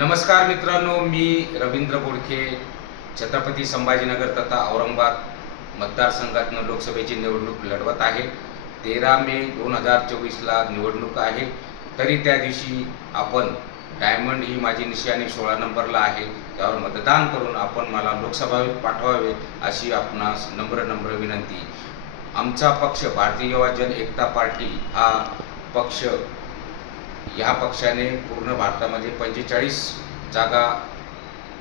नमस्कार मित्रांनो मी रवींद्र बोडखे छत्रपती संभाजीनगर तथा औरंगाबाद मतदारसंघातनं लोकसभेची निवडणूक लढवत आहे. तेरा मे दोन हजार चोवीसला निवडणूक आहे. तरी त्या दिवशी आपण डायमंड ही माझी निशाणी सोळा नंबरला आहे. त्यावर मतदान करून आपण मला लोकसभा पाठवावे अशी आपणास नम्र नम्र विनंती. आमचा पक्ष भारतीय युवा जन एकता पार्टी हा पक्ष ह्या पक्षाने पूर्ण भारतामध्ये पंचेचाळीस जागा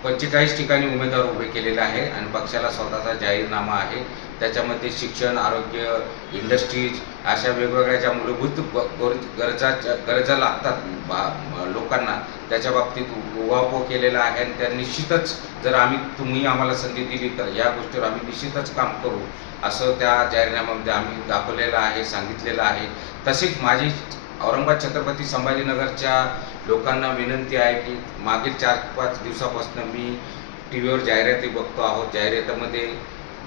पंचेचाळीस ठिकाणी उमेदवार उभे केलेले आहे आणि पक्षाला स्वतःचा जाहीरनामा आहे. त्याच्यामध्ये शिक्षण आरोग्य इंडस्ट्रीज अशा वेगवेगळ्या ज्या मूलभूत ग- गर- गरजा गरजा लागतात बा- लोकांना त्याच्या बाबतीत उहापोह केलेला आहे आणि त्या निश्चितच जर आम्ही तुम्ही आम्हाला संधी दिली तर या गोष्टीवर आम्ही निश्चितच काम करू असं त्या जाहीरनाम्यामध्ये आम्ही दाखवलेलं आहे सांगितलेलं आहे. तसेच माझी औरंगाबाद छत्रपती संभाजीनगरच्या लोकांना विनंती आहे की मागील चार पाच दिवसापासून मी टी व्हीवर जाहिराती बघतो आहोत. जाहिरातीमध्ये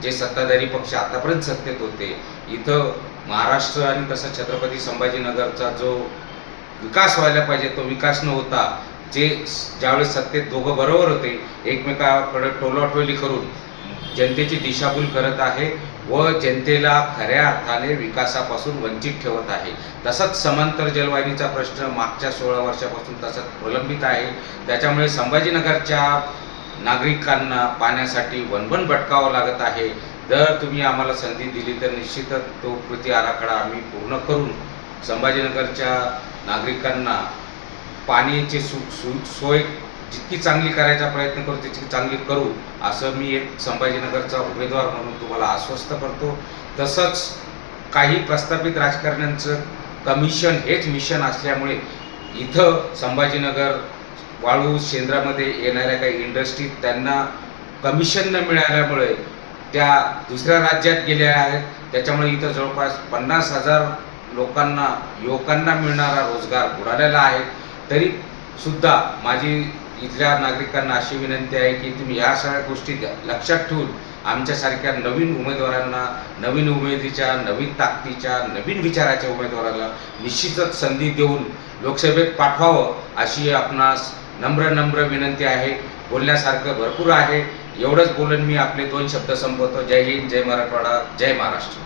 जे सत्ताधारी पक्ष आतापर्यंत सत्तेत होते इथं महाराष्ट्र आणि तसं छत्रपती संभाजीनगरचा जो विकास व्हायला पाहिजे तो विकास न होता जे ज्यावेळेस सत्तेत दोघं बरोबर होते एकमेकाकडे टोलाटोली करून जनतेची दिशाभूल करत आहे व जनतेला खऱ्या अर्थाने विकासापासून वंचित ठेवत आहे. तसंच समांतर जलवाहिनीचा प्रश्न मागच्या सोळा वर्षापासून तसंच प्रलंबित आहे. त्याच्यामुळे संभाजीनगरच्या नागरिकांना पाण्यासाठी वनवन भटकावं लागत आहे. जर तुम्ही आम्हाला संधी दिली तर निश्चितच तो कृती आराखडा आम्ही पूर्ण करून संभाजीनगरच्या नागरिकांना पाण्याची सु सु सोय जितकी चांगली करायचा प्रयत्न करू तितकी चांगली करू असं मी एक संभाजीनगरचा उमेदवार म्हणून तुम्हाला आश्वस्त करतो. तसंच काही प्रस्थापित राजकारण्यांचं कमिशन हेच मिशन असल्यामुळे इथं संभाजीनगर वाळू शेंद्रामध्ये येणाऱ्या काही इंडस्ट्री त्यांना कमिशन न मिळाल्यामुळे त्या दुसऱ्या राज्यात गेल्या आहेत. त्याच्यामुळे इथं जवळपास पन्नास हजार लोकांना युवकांना मिळणारा रोजगार बुडालेला आहे. तरी सुद्धा माझी इथल्या नागरिकांना अशी विनंती आहे की तुम्ही या सगळ्या गोष्टी लक्षात ठेवून आमच्यासारख्या नवीन उमेदवारांना नवीन उमेदीच्या नवीन ताकदीच्या नवीन विचाराच्या उमेदवाराला निश्चितच संधी देऊन लोकसभेत पाठवावं अशी आपणास नम्र नम्र विनंती आहे. बोलण्यासारखं भरपूर आहे. एवढंच बोलून मी आपले दोन शब्द संपवतो. जय हिंद जय मराठवाडा जय महाराष्ट्र.